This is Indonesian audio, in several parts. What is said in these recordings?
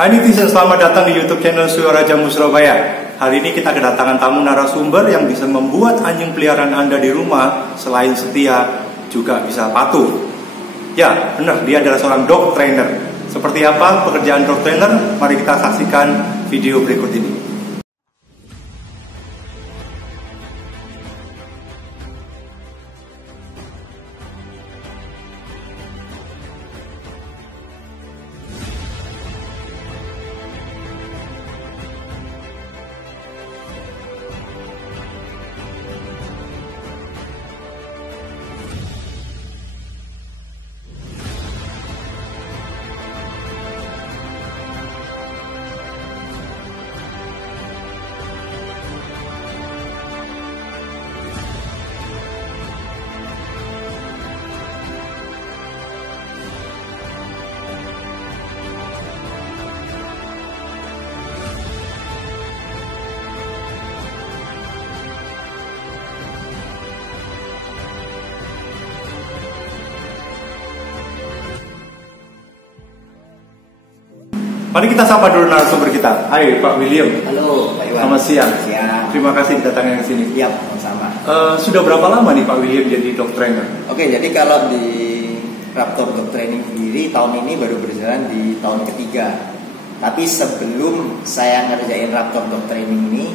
Hai netizen, selamat datang di YouTube channel Suara Jamu Surabaya. Hari ini kita kedatangan tamu narasumber yang bisa membuat anjing peliharaan Anda di rumah selain setia juga bisa patuh. Ya, benar, dia adalah seorang dog trainer. Seperti apa pekerjaan dog trainer? Mari kita saksikan video berikut ini. Mari kita sapa dulu narasumber kita. Hai Pak William. Halo Pak Iwan. Selamat siang. Siang. Terima kasih datangnya ke sini. Iya, sama. Sudah berapa lama nih Pak William jadi dog trainer? Oke, jadi kalau di Raptor Dog Training sendiri tahun ini baru berjalan di tahun ketiga. Tapi sebelum saya ngerjain Raptor Dog Training ini,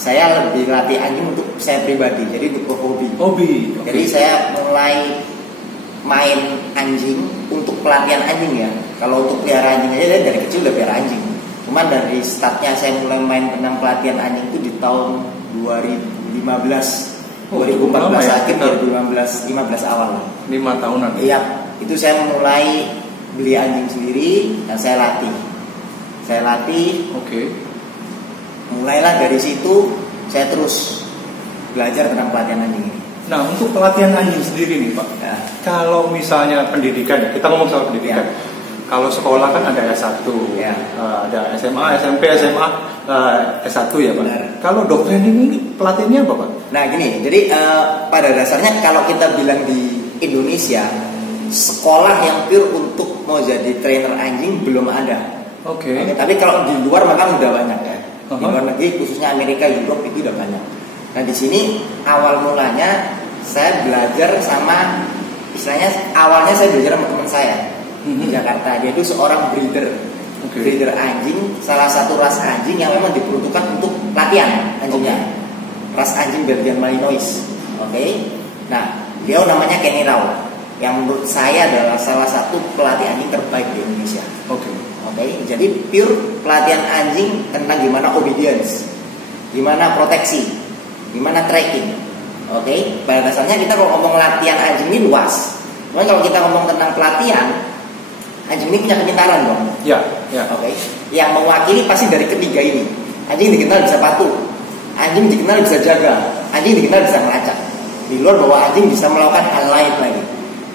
saya lebih latih anjing untuk saya pribadi, jadi untuk hobi. Hobi. Okay. Jadi saya mulai main anjing untuk pelatihan anjing ya. Kalau untuk pelihara anjing aja dari kecil udah pelihara anjing. Cuman dari startnya saya mulai main tentang pelatihan anjing itu di tahun 2015, 2014 ya? akhir, 2015 awal. 5 tahunan. Iya, itu saya mulai beli anjing sendiri dan saya latih. Oke. Mulailah dari situ saya terus belajar tentang pelatihan anjing ini. Nah, untuk pelatihan anjing sendiri nih Pak, Ya. kalau misalnya pendidikan, kita ngomong soal pendidikan. Ya. Kalau sekolah kan ada S1, Ya. Ada SMA, SMP, SMA, S1 ya Pak. Benar. Kalau dog training ini pelatihannya apa Pak? Nah gini, jadi pada dasarnya kalau kita bilang di Indonesia, sekolah yang pure untuk mau jadi trainer anjing belum ada. Oke. Tapi kalau di luar maka udah banyak ya. Di Uh-huh. luar negeri khususnya Amerika, Europe itu udah banyak. Nah di sini awal mulanya saya belajar sama, istilahnya awalnya saya belajar sama teman saya di Jakarta. Dia itu seorang breeder, breeder anjing, salah satu ras anjing yang memang diperuntukkan untuk latihan anjingnya. Ras anjing Belgian Malinois. Oke. Nah, dia namanya Kenny Rao, yang menurut saya adalah salah satu pelatih anjing terbaik di Indonesia. Oke. Jadi pure pelatihan anjing tentang gimana obedience, gimana proteksi, gimana tracking. Pada dasarnya kita kalau ngomong latihan anjing ini luas. Cuman kalau kita ngomong tentang pelatihan, anjing ini punya kepintaran dong. Ya. Yang mewakili pasti dari ketiga ini. Anjing dikenal bisa patuh, anjing dikenal bisa jaga, anjing dikenal bisa melacak. Di luar bahwa anjing bisa melakukan hal lain lagi.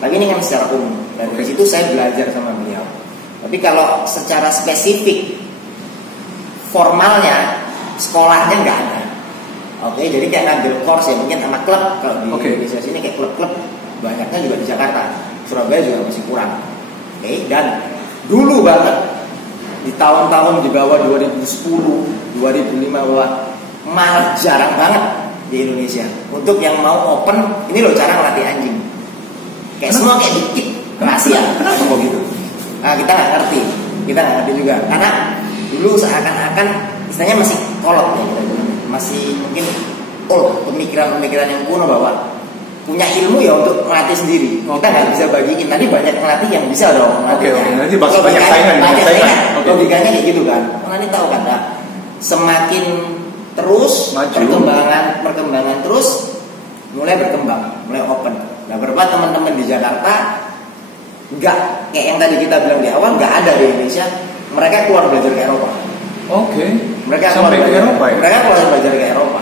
Tapi ini kan secara umum. Dan dari situ saya belajar sama beliau. Tapi kalau secara spesifik formalnya sekolahnya nggak ada. Jadi kayak ngambil course ya mungkin sama klub. Kalau di Indonesia sini kayak klub-klub banyaknya juga di Jakarta, Surabaya juga masih kurang. Dan dulu banget di tahun-tahun di bawah 2010, 2005 bawah malah jarang banget di Indonesia untuk yang mau open ini loh cara ngelatih anjing. Kayak semua kayak dikit rahasia. Kenapa kok gitu? Nah, kita nggak ngerti juga karena dulu seakan-akan istilahnya masih kolot ya, masih mungkin pemikiran yang kuno bahwa punya ilmu ya untuk melatih sendiri. Kita nggak bisa bagiin. Nanti banyak pelatih yang bisa dong. Nanti banyak saingan. Logikanya kayak gitu kan. Nanti tahu kan, nah, semakin terus perkembangan terus mulai berkembang, mulai open. Nah, beberapa teman-teman di Jakarta nggak kayak yang tadi kita bilang di awal, nggak ada di Indonesia. Mereka keluar belajar ke Eropa. Mereka sampai ke Eropa ya? Mereka keluar belajar ke Eropa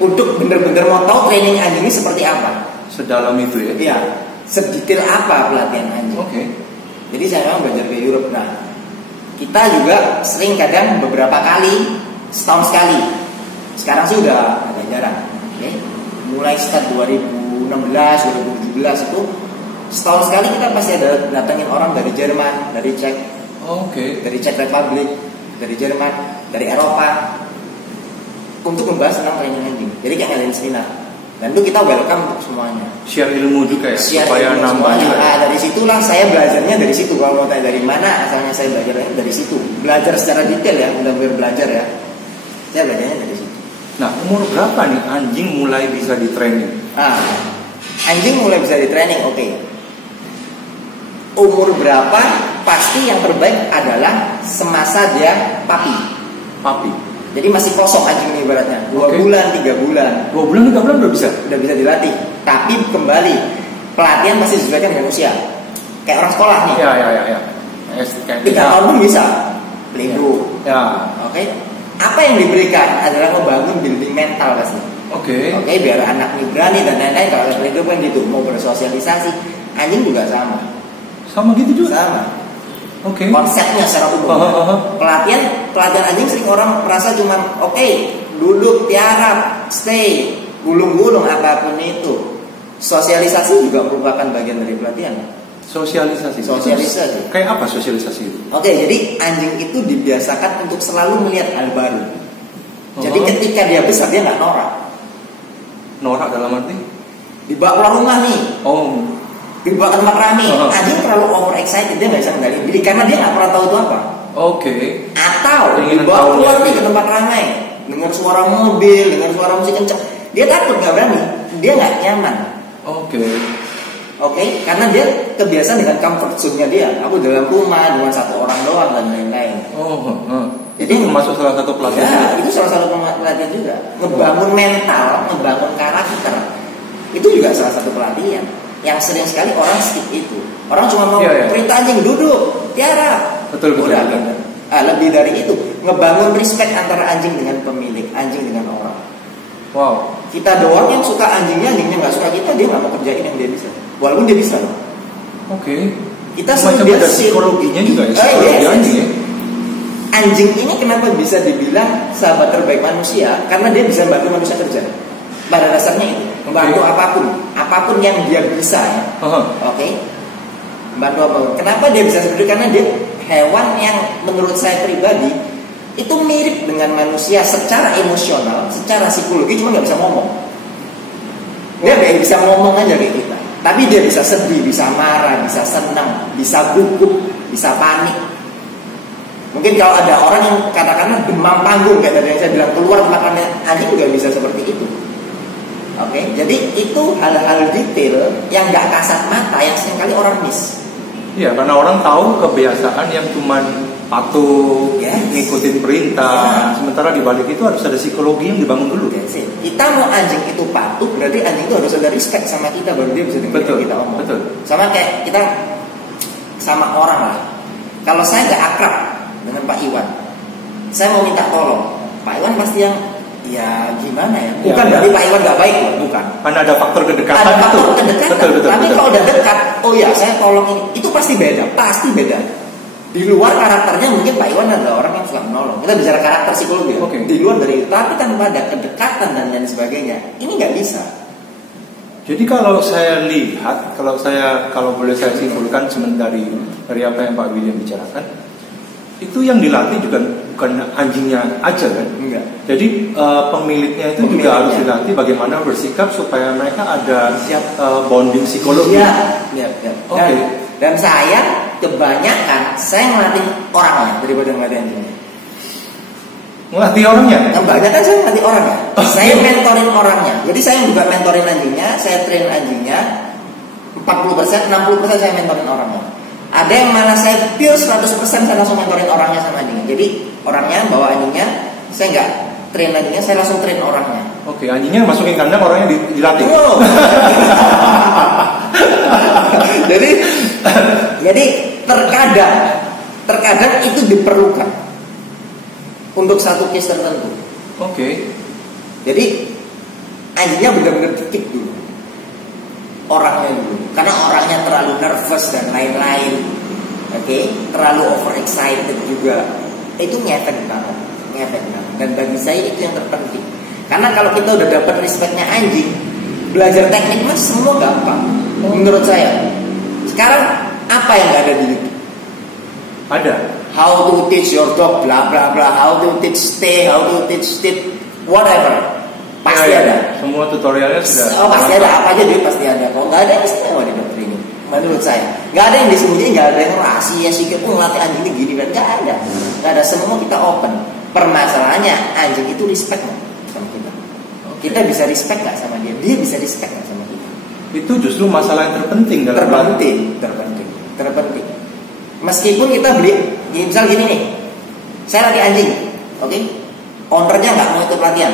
untuk benar-benar mau tahu training anjing ini seperti apa. Sedalam itu ya? Iya. Sedetail apa pelatihan anjing. Jadi saya memang belajar ke Europe. Nah, kita juga sering kadang beberapa kali, setahun sekali. Sekarang sih udah agak jarang. Mulai start 2016, 2017 itu setahun sekali kita pasti ada datangin orang dari Jerman, dari Czech, dari Czech Republic, dari Jerman, dari Eropa, untuk membahas tentang training anjing. Jadi kayak ngadain seminar. Dan itu kita welcome untuk semuanya. Share ilmu juga ya, supaya nambah juga. Nah, dari situlah saya belajarnya dari situ. Kalau mau tanya dari mana asalnya saya belajarnya dari situ. Belajar secara detail ya, benar-benar belajar ya. Saya belajarnya dari situ. Nah, umur berapa nih anjing mulai bisa di training? Anjing mulai bisa di training, oke. Umur berapa? Pasti yang terbaik adalah semasa dia papi. Jadi masih kosong anjing ini ibaratnya 2 bulan, 3 bulan. 2 bulan, 3 bulan udah bisa dilatih. Tapi kembali pelatihan masih disesuaikan dengan usia. Kayak orang sekolah nih. Ya. 3 tahun pun bisa. Playground. Ya. Oke. Apa yang diberikan adalah membangun building mental pasti. Oke, biar anak ini berani dan lain-lain. Kalau playground kan gitu, mau bersosialisasi. Anjing juga sama. Sama gitu juga. Sama. Konsepnya secara umum. Pelatihan anjing sering orang merasa cuman duduk, tiarap, stay, gulung-gulung apapun itu. Sosialisasi juga merupakan bagian dari pelatihan. Sosialisasi. Kayak apa sosialisasi itu? Jadi anjing itu dibiasakan untuk selalu melihat hal baru. Jadi ketika dia besar dia nggak norak. Norak dalam arti? Dibawa keluar rumah nih. Dibawa ke tempat rame. Anjing terlalu over excited, dia nggak bisa mengendalikan diri karena dia nggak pernah tahu itu apa. Atau dibawa keluar nih ke tempat ramai, dengar suara mobil, dengar suara musik kencang, dia takut, nggak berani, dia nggak nyaman. Karena dia kebiasaan dengan comfort zone-nya dia. Aku dalam rumah dengan satu orang doang dan lain-lain. Jadi termasuk salah satu pelatihan. Ya, itu salah satu pelatihan juga. Ngebangun mental, ngebangun karakter. Itu juga salah satu pelatihan. Yang sering sekali orang skip itu. Orang cuma mau perintah anjing duduk, tiara. Betul. Lebih dari itu, ngebangun respect antara anjing dengan pemilik, anjing dengan orang. Kita doang yang suka anjingnya nggak suka kita, dia nggak mau kerjain yang dia bisa. Walaupun dia bisa. Kita semacam ada psikologinya juga ya. Anjing ini kenapa bisa dibilang sahabat terbaik manusia? Karena dia bisa membantu manusia kerja. Pada dasarnya itu membantu apapun yang dia bisa ya. Membantu apapun. Kenapa dia bisa seperti itu? Karena dia hewan yang menurut saya pribadi itu mirip dengan manusia secara emosional, secara psikologi, cuma nggak bisa ngomong. Dia bisa ngomong aja kayak kita, tapi dia bisa sedih, bisa marah, bisa senang, bisa gugup, bisa panik. Mungkin kalau ada orang yang katakanlah demam panggung kayak tadi yang saya bilang, keluar makannya anjing juga bisa seperti itu. Jadi itu hal-hal detail yang nggak kasat mata yang seringkali orang miss. Iya, karena orang tahu kebiasaan yang cuman patuh, ngikutin perintah. Sementara di balik itu harus ada psikologi yang dibangun dulu. Kita mau anjing itu patuh, berarti anjing itu harus ada respect sama kita, baru dia bisa dengerin kita omong. Sama kayak kita sama orang lah. Kalau saya nggak akrab dengan Pak Iwan, saya mau minta tolong, Pak Iwan pasti yang ya gimana ya? Bukan berarti Pak Iwan nggak baik loh, bukan. Karena ada faktor kedekatan. Ada faktor kedekatan. Tapi kalau udah dekat, saya tolong ini, itu pasti beda. Di luar karakternya mungkin Pak Iwan adalah orang yang suka menolong. Kita bicara karakter psikologi. Di luar dari itu, tapi tanpa ada kedekatan dan lain sebagainya, ini nggak bisa. Jadi kalau saya lihat, kalau boleh saya simpulkan dari apa yang Pak William bicarakan, itu yang dilatih juga bukan anjingnya aja kan? Enggak. Jadi pemiliknya itu juga harus dilatih bagaimana bersikap supaya mereka ada bonding psikologi. Dan saya kebanyakan ngelatih orangnya daripada ngelatih anjingnya. Ngelatih orangnya? Kebanyakan saya ngelatih orangnya. Saya mentorin orangnya. Jadi saya juga mentorin anjingnya, saya train anjingnya 40%, 60% saya mentorin orangnya. Ada yang malah saya pure 100% saya langsung mentorin orangnya sama anjingnya. Jadi orangnya bawa anjingnya, saya nggak train anjingnya, saya langsung train orangnya. Anjingnya masukin kandang, orangnya dilatih. Jadi terkadang itu diperlukan untuk satu case tertentu. Jadi anjingnya benar-benar titik dulu, orangnya dulu, karena orangnya terlalu nervous dan lain-lain. Terlalu overexcited juga, itu ngefek banget. Dan bagi saya itu yang terpenting. Karena kalau kita udah dapat respectnya anjing, belajar teknik mas semua gampang. Menurut saya. Sekarang apa yang nggak ada di YouTube? Ada. how to teach your dog bla bla bla, how to teach stay, how to teach sit, whatever. Pasti ada. Semua tutorialnya sudah. Oh, pasti ada, apa aja dia pasti ada. Kalau nggak ada yang istimewa di dokter ini, menurut saya. Nggak ada yang disembunyiin, nggak ada yang rahasia sikit pun ngelatih anjing ini gini kan, nggak ada. Nggak ada, semua kita open. Permasalahannya anjing itu respect nggak sama kita. Kita bisa respect nggak sama dia, dia bisa respect nggak sama kita. Itu justru masalah yang terpenting dalam terpenting. Meskipun kita beli, misal gini nih, saya latih anjing, oke? Ownernya nggak mau ikut pelatihan,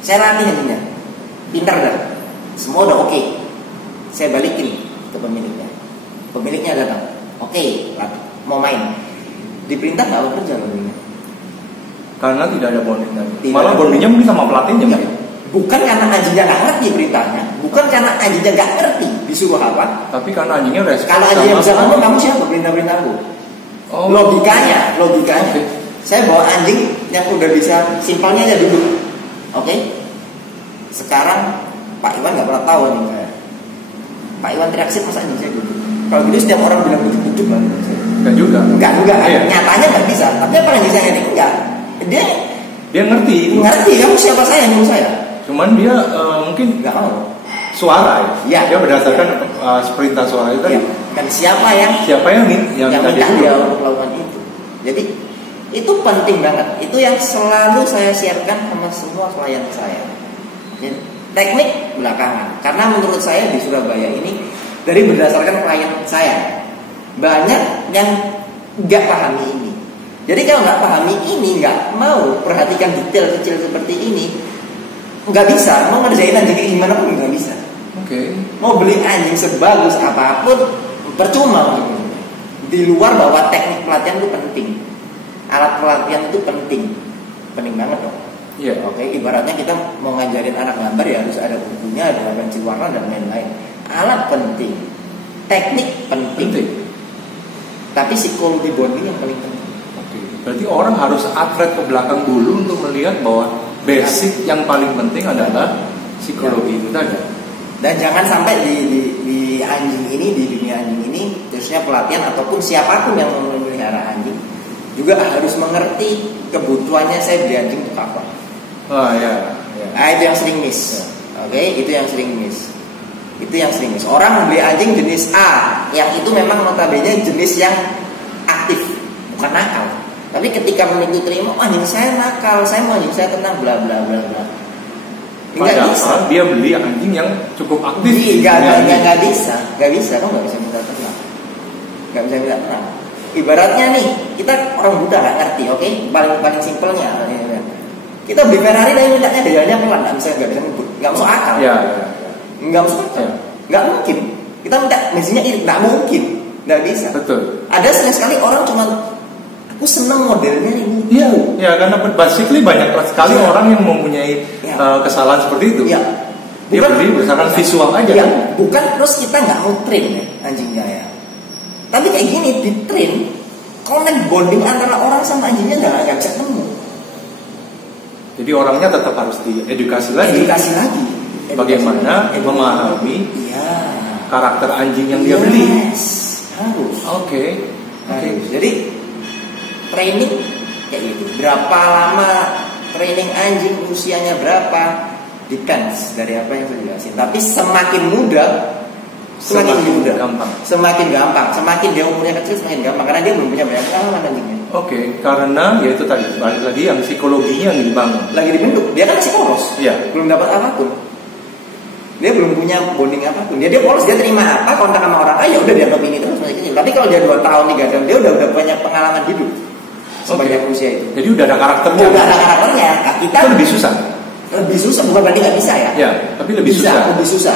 saya latih anjingnya, pintar dah, semua udah oke. Saya balikin ke pemiliknya datang, oke, mau main, diperintah nggak mau kerja anjingnya, karena tidak ada bonding tadi. Malah bondingnya mungkin sama pelatihnya. Bukan karena anjingnya nggak ngerti perintahnya, bukan karena anjingnya nggak ngerti disuruh apa, tapi karena anjingnya respect. Kalau anjingnya bisa ngomong, kamu siapa perintah aku? Oh. Logikanya. Okay. Saya bawa anjing yang udah bisa, simpelnya aja duduk. Oke? Sekarang Pak Iwan nggak pernah tahu anjing saya. Pak Iwan teriak sih, masa anjing saya duduk? Kalau gitu setiap orang bilang duduk lah. Enggak juga. Iya. Nyatanya nggak bisa. Tapi apa anjing saya ini enggak? Dia ngerti. Kamu siapa saya, nyuruh saya. Cuman dia mungkin nggak mau. Suara ya. Dia berdasarkan perintah suara itu. Ya. Dan siapa yang minta dia untuk melakukan itu. Jadi itu penting banget. Itu yang selalu saya siapkan sama semua klien saya. Jadi, teknik belakangan. Karena menurut saya di Surabaya ini dari berdasarkan klien saya banyak yang nggak pahami ini. Jadi kalau nggak pahami ini, nggak mau perhatikan detail kecil seperti ini, nggak bisa. Mau ngerjain anjing gimana pun nggak bisa. Oke. Mau beli anjing sebagus apapun percuma. Di luar bahwa teknik pelatihan itu penting, alat pelatihan itu penting banget dong. Iya. Oke. Ibaratnya kita mau ngajarin anak gambar ya harus ada bukunya, ada pensil warna dan lain-lain. Alat penting, teknik penting. Tapi psikologi bonding yang paling penting. Oke. Berarti orang harus atlet ke belakang dulu untuk melihat bahwa basic yang paling penting adalah psikologi itu tadi. Dan jangan sampai di anjing ini, di dunia anjing ini, khususnya pelatihan ataupun siapapun yang mau memelihara anjing juga harus mengerti kebutuhannya saya beli anjing untuk apa. Oh ya. Nah, itu yang sering miss. Oke, itu yang sering miss. Orang beli anjing jenis A, yang itu memang notabene jenis yang aktif, bukan nakal. Tapi ketika begitu terima, anjing saya nakal, saya mau anjing saya tenang, bla bla bla bla. Padahal dia beli anjing yang cukup aktif. Nggak bisa. Kamu nggak bisa minta tenang. Ibaratnya nih, kita orang buta nggak ngerti, oke? Paling simpelnya, kita beli Ferrari dan mintanya jalannya pelan, nggak bisa ngebut, nggak masuk akal. Nggak masuk akal. Nggak mungkin. Kita minta mesinnya irit, nggak mungkin, nggak bisa. Betul. Ada sekali orang cuma aku seneng modelnya ini. Iya, karena basically banyak sekali orang yang mempunyai kesalahan seperti itu. Iya. Dia beli berdasarkan visual aja. Iya. Bukan terus kita nggak mau train ya anjingnya ya. Tapi kayak gini di train, connect bonding antara orang sama anjingnya nggak bisa ketemu. Jadi orangnya tetap harus diedukasi lagi. Bagaimana memahami karakter anjing yang dia beli. Harus. Oke. Jadi training kayak gitu. Berapa lama training anjing, usianya berapa, depends dari apa yang saya jelasin. Tapi semakin muda, semakin gampang. Semakin dia umurnya kecil semakin gampang karena dia belum punya banyak pengalaman anjingnya. Oke, karena ya itu tadi balik lagi yang psikologinya yang dibangun. Lagi dibentuk. Dia kan masih polos. Iya. Belum dapat apapun. Dia belum punya bonding apapun. Dia polos, dia terima apa kontak sama orang, ayo udah dia ini terus masih kecil. Tapi kalau dia 2 tahun 3 tahun dia udah banyak pengalaman hidup. Sebanyak usia itu. Jadi udah ada karakternya. Nah, kita itu lebih susah. Lebih susah, bukan berarti nggak bisa ya. Ya, tapi lebih susah.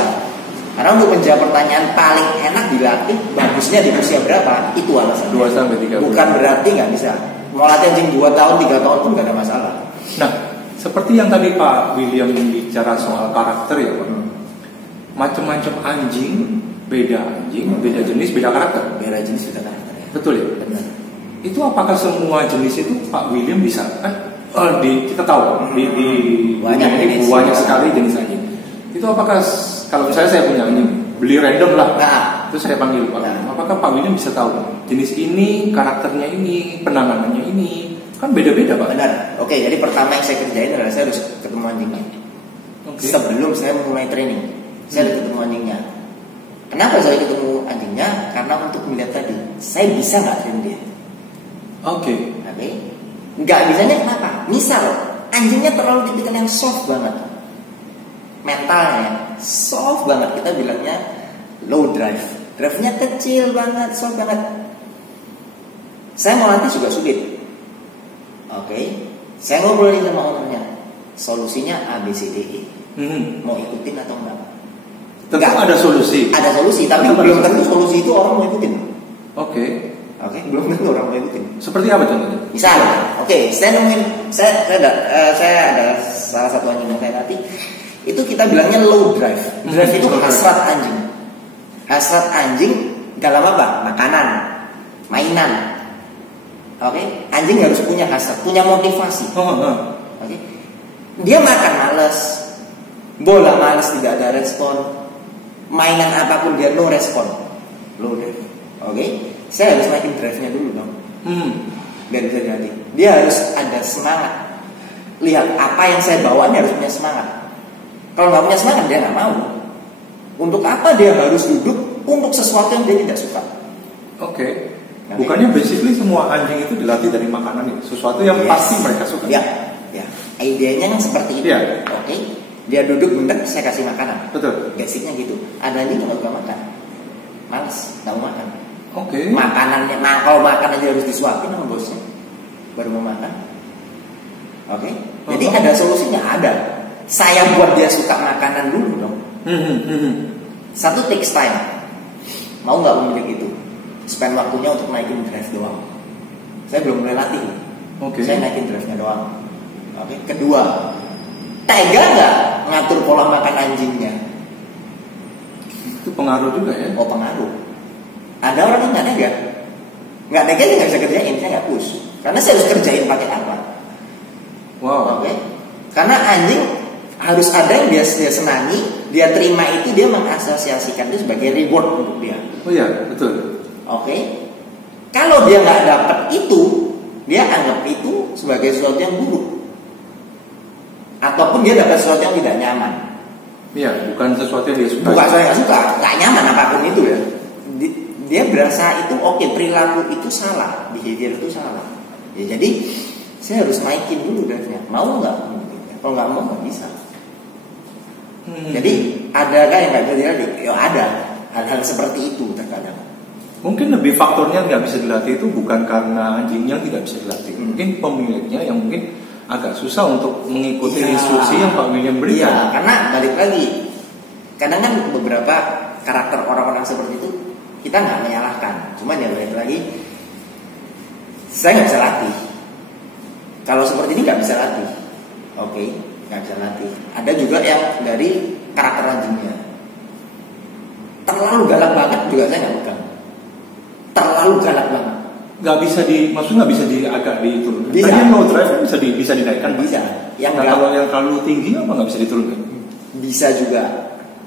Karena untuk menjawab pertanyaan paling enak dilatih, bagusnya di usia berapa? Itu alasannya. 2 sampai 3 bulan. Bukan berarti nggak bisa. Mau latih anjing 2 tahun, 3 tahun pun nggak ada masalah. Nah, seperti yang tadi Pak William bicara soal karakter ya, Pak. Macam-macam anjing, beda jenis, beda karakter. Beda jenis, beda karakter ya. Betul ya? Benar. Itu apakah semua jenis itu Pak William bisa? Kita tahu di banyak sekali jenis anjing. Itu apakah kalau misalnya saya punya anjing, beli random lah, terus saya panggil Pak, apa apakah Pak William bisa tahu jenis ini, karakternya ini, penanganannya ini? Kan beda-beda Pak. Benar. Oke, jadi pertama yang saya kerjain adalah saya harus ketemu anjingnya. Sebelum saya mulai training, saya harus ketemu anjingnya. Kenapa saya ketemu anjingnya? Karena untuk melihat tadi, saya bisa nggak train dia. Oke. Nggak bisanya kenapa? Misal anjingnya terlalu tipikal yang soft banget, mentalnya soft banget, kita bilangnya low drive, drive-nya kecil banget, soft banget. Saya mau latih juga sulit. Saya ngobrolin sama ownernya, solusinya A, B, C, D, E. Mau ikutin atau enggak? Tentu ada solusi. Ada solusi, tapi belum tentu solusi itu orang mau ikutin. Belum tentu orang mau ikutin. Seperti apa contohnya? Misal, saya ada salah satu anjing yang saya latih. Itu kita bilangnya low drive. Drive itu hasrat anjing. Hasrat anjing dalam apa? Makanan, mainan. Anjing harus punya hasrat, punya motivasi. Dia makan malas, bola malas tidak ada respon, mainan apapun dia no respon, low drive. Saya harus naikin drive-nya dulu dong. Biar bisa dilatih. Dia harus ada semangat. Lihat apa yang saya bawa ini harus punya semangat. Kalau nggak punya semangat dia nggak mau. Untuk apa dia harus duduk untuk sesuatu yang dia tidak suka? Bukannya basically semua anjing itu dilatih dari makanan itu, sesuatu yang pasti mereka suka. Ya. Idenya kan seperti itu. Dia duduk bener, saya kasih makanan. Betul. Basicnya gitu. Ada anjing nggak suka makan, malas, nggak mau makan. Makanannya, kalau makan aja harus disuapin sama bosnya, baru mau makan. Jadi ada solusinya, ada. Saya buat dia suka makanan dulu dong. Satu takes time. Mau nggak memilih itu? Spend waktunya untuk naikin drive doang. Saya belum mulai latih. Saya naikin drive-nya doang. Kedua, tega nggak ngatur pola makan anjingnya? Itu pengaruh juga ya? Pengaruh. Ada orang yang nggak tega. Nggak tega dia nggak bisa kerjain, saya nggak push. Karena saya harus kerjain pakai apa? Karena anjing harus ada yang dia senangi, dia terima itu, dia mengasosiasikan itu sebagai reward untuk dia. Betul. Kalau dia nggak dapat itu, dia anggap itu sebagai sesuatu yang buruk, ataupun dia dapat sesuatu yang tidak nyaman. Bukan sesuatu yang dia suka. Bukan saya nggak suka, nggak nyaman apapun itu ya. Dia berasa itu perilaku itu salah, behavior itu salah. Jadi saya harus naikin dulu drive-nya. Mau nggak? Kalau nggak mau nggak bisa. Jadi adakah yang nggak bisa dilatih? Ada hal-hal seperti itu terkadang. Mungkin lebih faktornya nggak bisa dilatih itu bukan karena anjingnya tidak bisa dilatih. Mungkin pemiliknya yang mungkin agak susah untuk mengikuti instruksi yang Pak William berikan. Karena balik lagi, kadang kan beberapa karakter orang-orang seperti itu kita nggak menyalahkan. Cuma balik lagi, saya nggak bisa latih. Kalau seperti ini nggak bisa latih. Nggak bisa latih. Ada juga yang dari karakter anjingnya terlalu galak banget juga saya nggak pegang. Terlalu galak banget. Maksudnya nggak bisa agak diturunkan. Bisa. Tadi low drive bisa dinaikkan. Bisa. Kalau yang terlalu tinggi apa nggak bisa diturunkan? Bisa juga.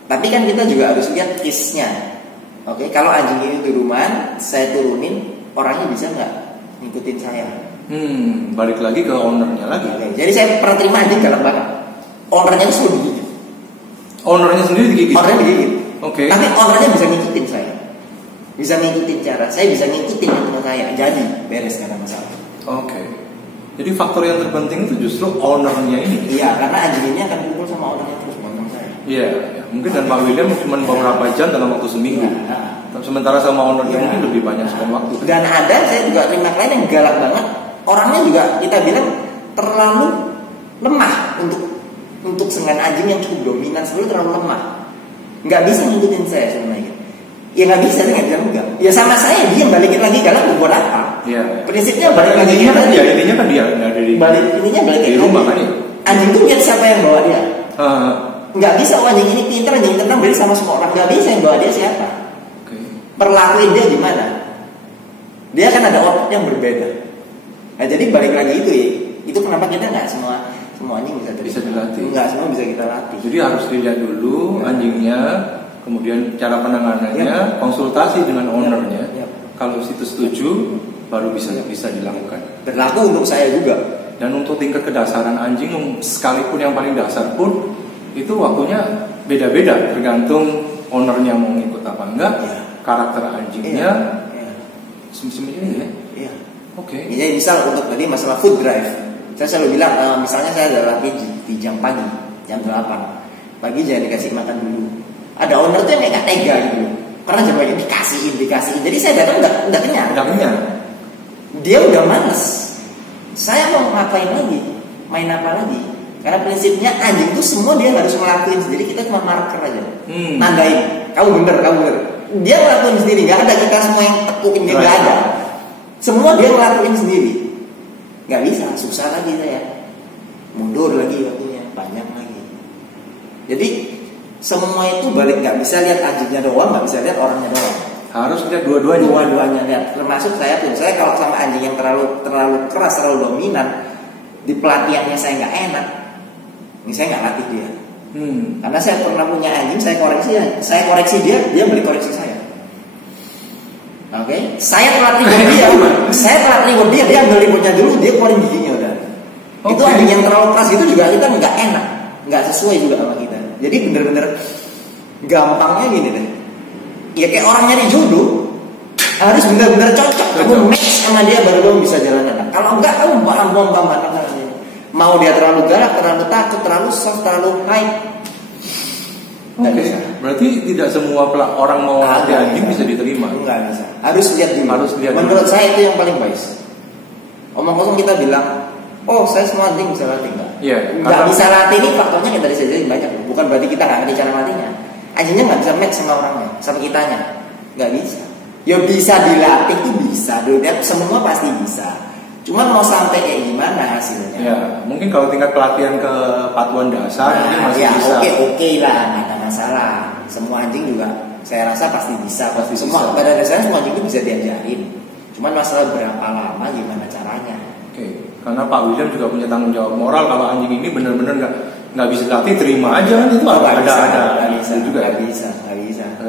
Tapi kan kita juga harus lihat case-nya. Kalau anjing ini di rumah, saya turunin, orangnya bisa nggak ngikutin saya? Balik lagi ke ownernya lagi. Jadi saya pernah terima anjing galak banget. Ownernya itu selalu digigit. Ownernya sendiri digigit. Ownernya digigit. Tapi ownernya bisa ngikutin saya. Bisa ngikutin cara saya, bisa ngikutin teman saya. Jadi beres karena masalah. Jadi faktor yang terpenting itu justru ownernya ini. Karena anjing ini akan kumpul sama ownernya terus teman saya. Mungkin dan Pak William cuma beberapa jam dalam waktu seminggu. Sementara sama ownernya mungkin lebih banyak spend waktu. Dan ada saya juga terima klien yang galak banget. Orangnya juga kita bilang terlalu lemah untuk dengan anjing yang cukup dominan, sebenarnya terlalu lemah. Nggak bisa ngikutin saya sebenarnya. Nggak bisa, saya nggak bisa juga. Sama saya dia balikin lagi galak buat apa? Prinsipnya balik lagi intinya kan dia balik di rumah kan ya. Anjing itu lihat siapa yang bawa dia. Nggak bisa anjing ini pintar, anjing tenang beri sama semua orang. Nggak bisa yang bawa dia siapa. Perlakuin dia gimana? Dia kan ada output yang berbeda. Jadi balik lagi itu kenapa kita nggak semua anjing bisa dilatih. Nggak semua bisa kita latih. Jadi harus dilihat dulu anjingnya, kemudian cara penanganannya, konsultasi dengan ownernya. Kalau situ setuju, baru bisa dilakukan. Berlaku untuk saya juga. Dan untuk tingkat kedasaran anjing, sekalipun yang paling dasar pun, itu waktunya beda-beda, tergantung ownernya mau ngikut apa enggak, karakter anjingnya, semisal ini ya. Iya. Oke. Jadi misal untuk tadi masalah food drive, saya selalu bilang, misalnya saya ada latihan di jam pagi, jam 8 pagi jangan dikasih makan dulu. Ada owner tuh yang kayak tega gitu, karena jam pagi dikasihin. Jadi saya datang udah kenyang. Dia udah males. Saya mau ngapain lagi? Main apa lagi? Karena prinsipnya anjing itu semua dia harus ngelakuin sendiri. Kita cuma marker aja, nandain. Kamu bener. Dia ngelakuin sendiri. Gak ada kita semua yang tekukin dia, gak ada. Semua dia ngelakuin sendiri. Gak bisa, susah lagi saya. Mundur lagi waktunya, banyak lagi. Jadi semua itu balik, gak bisa lihat anjingnya doang, gak bisa lihat orangnya doang. Harus lihat dua-duanya lihat. Termasuk saya pun, saya kalau sama anjing yang terlalu keras, terlalu dominan, di pelatihannya saya nggak enak, ini saya nggak latih dia. Karena saya pernah punya anjing, saya koreksi dia beli koreksi saya. Oke, saya telat ribut dia, dia ambil ributnya dulu, dia keluarin giginya udah. Itu anjing yang terlalu keras itu juga kita nggak enak, nggak sesuai juga sama kita. Jadi bener-bener gampangnya gini deh. Ya kayak orang nyari jodoh, harus benar-benar cocok. Kamu match sama dia baru kamu bisa jalan enak. Kalau enggak kamu bambang. Mau dia terlalu galak, terlalu takut, terlalu soft, terlalu high. Berarti tidak semua orang mau latih anjing bisa diterima. Enggak bisa. Harus lihat dulu. Menurut saya itu yang paling baik. Omong kosong kita bilang, oh saya semua anjing bisa latih enggak? Iya. Enggak bisa latih ini faktornya kita bisa jadi banyak. Bukan berarti kita nggak ngerti cara latihnya. Anjingnya nggak bisa match sama orangnya, sama kitanya, nggak bisa. Ya bisa dilatih tuh bisa, semua pasti bisa. Cuman mau sampai kayak gimana hasilnya? Ya, mungkin kalau tingkat pelatihan kepatuhan dasar mungkin masih bisa. Oke lah, nggak ada masalah. Semua anjing juga, saya rasa pasti bisa. Semua pada dasarnya semua anjing itu bisa diajarin. Cuman masalah berapa lama, gimana caranya? Oke, karena Pak William juga punya tanggung jawab moral kalau anjing ini benar-benar nggak bisa latih, terima aja kan, itu ada juga. Nggak bisa.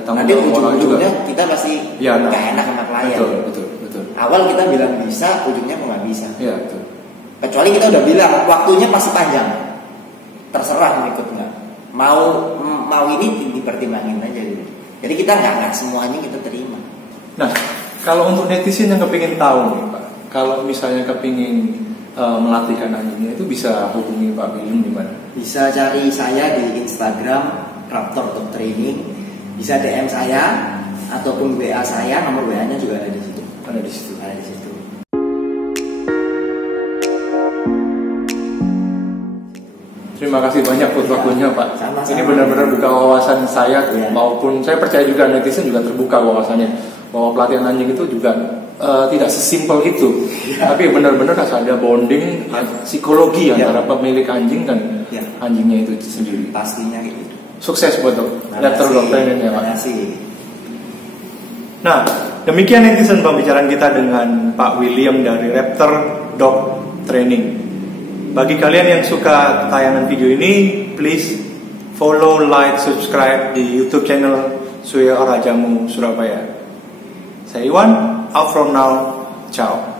Nanti ujung-ujungnya kita pasti nggak enak sama klien. Betul. Awal kita bilang bisa, ujungnya kok nggak bisa. Iya, betul. Kecuali kita udah bilang waktunya pasti panjang, terserah mau ikut nggak. Mau ini dipertimbangin aja gitu. Jadi kita nggak semuanya kita terima. Nah, kalau untuk netizen yang kepingin tahu nih Pak, kalau misalnya kepingin melatihkan anjingnya itu bisa hubungi Pak William di mana? Bisa cari saya di Instagram Raptor Dog Training, bisa DM saya ataupun WA saya, nomor WA-nya juga ada di situ. Ada di situ. Terima kasih banyak buat waktunya Pak. Sama-sama. Ini benar-benar buka wawasan saya maupun saya percaya juga netizen juga terbuka wawasannya bahwa pelatihan anjing itu juga tidak sesimpel itu. Tapi benar-benar harus ada bonding psikologi antara pemilik anjing dan anjingnya itu sendiri. Pastinya gitu. Sukses buat Raptor Dog Training ya Pak. Terima kasih. Nah, demikian netizen pembicaraan kita dengan Pak William dari Raptor Dog Training. Bagi kalian yang suka tayangan video ini, please follow, like, subscribe di YouTube channel Suyo Rajamu Surabaya. Saya Iwan, out from now, ciao.